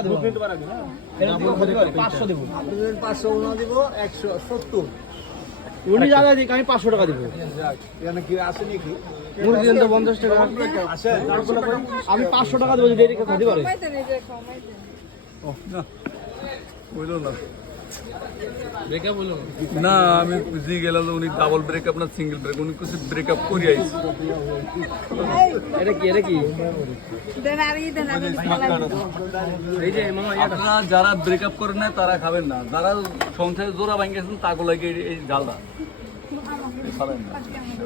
500 দেবো, 500 দিব, 170 উনি জায়গা দিক, আমি 500 টাকা দিব। এখানে কি আছে নাকি? মুরগি তো 50 টাকা আছে, আমি 500 টাকা দেবো যদি এটা খাতে পারে। না বললো না না, আমি বুঝি গেলাম উনি ডাবল ব্রেকআপ না সিঙ্গেল ব্রেক, উনি কিছু ব্রেকআপ করে আইছে। এটা কি আপনারা যারা ব্রেকআপ করে নেয় তারা খাবেন না, যারা সংসারে জোড়া ভাঙিয়েছেন তাকে লাগে এই জালটা খাবেন না।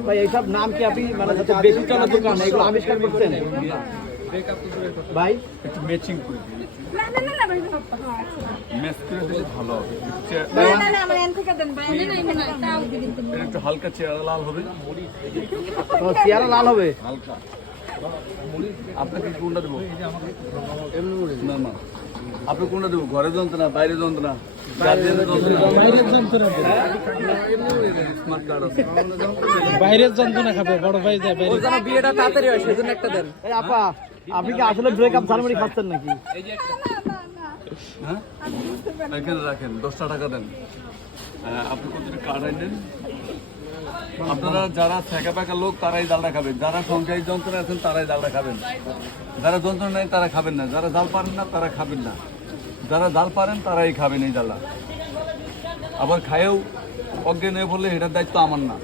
ভাই এইসব নাম কি আপনি মানে বেশি চলা দোকান এগুলো আবিষ্কার করছেন ভাই? একটু ম্যাচিং করে দিই, ম্যাচ করে দিলে ভালো হবে। একটু হালকা চেহারা লাল হবে, চেহারা লাল হবে হালকা। আপনাকে কোনটা দেবো? না না, আপনি কোনটা দেবো? ঘরে যন্ত্রণা, বাইরে যন্ত্রণা, বাইরের যন্ত্রণা খাবে বড় ভাই যায় বাইরে। বিয়েটা তাড়াতাড়ি হয় সেজন্য একটা দেন। এই আপা, আপনি কি আসলে ব্রেকআপ ঝালমুড়ি খাচ্ছেন নাকি? হ্যাঁ রাখেন রাখেন, 10টা টাকা দেন। আপনি কত কার্ড আনেন? আপনারা যারা ফেঁকা ফেঁকা লোক তারাই জালটা খাবেন, যারা সংখ্যায় যন্ত্রণা আছেন তারাই জালটা খাবেন, যারা যন্ত্রণা নেই তারা খাবেন না, যারা জাল পারেন না তারা খাবেন না, যারা জাল পারেন তারাই খাবেন এই জালটা। আবার খায়েও অজ্ঞান হয়ে পড়লে এটার দায়িত্ব আমার না।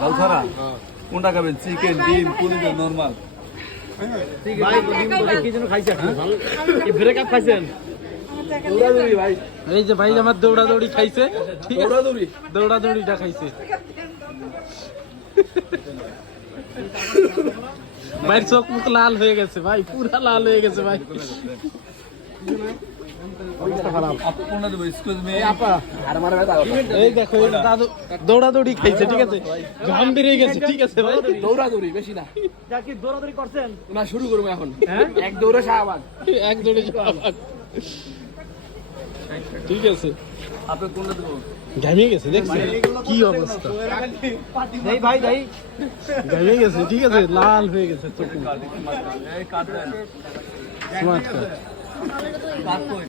জাল ছাড়া কোনটা খাবেন? চিকেন, ডিম, পুরি, নর্মাল? এই যে ভাই আমার দৌড়াদৌড়ি খাইছে, দৌড়াদৌড়িটা খাইছে। ভাই চোখ মুখ লাল হয়ে গেছে ভাই, পুরা লাল হয়ে গেছে ভাই। এই দেখো এই দাদু দৌড়াদৌড়ি খাইছে, ঠিক আছে, ঘাম বেরিয়ে গেছে, ঠিক আছে ভাই। দৌড়াদৌড়ি বেশি না, কি দৌড়াদৌড়ি করছেন না? শুরু করবো এখন। হ্যাঁ, এক দৌড়ে শাহবাগ, এক দৌড়ে শাহবাগ, ঠিক আছে। আপনি কোনটা দেবো? ঘামিয়ে গেছে, দেখছি কি অবস্থা। এই ভাই ভাই ঘামিয়ে গেছে, ঠিক আছে, লাল হয়ে গেছে চোখ। এই কার্ড দেন। Smart card. কার্ড কই?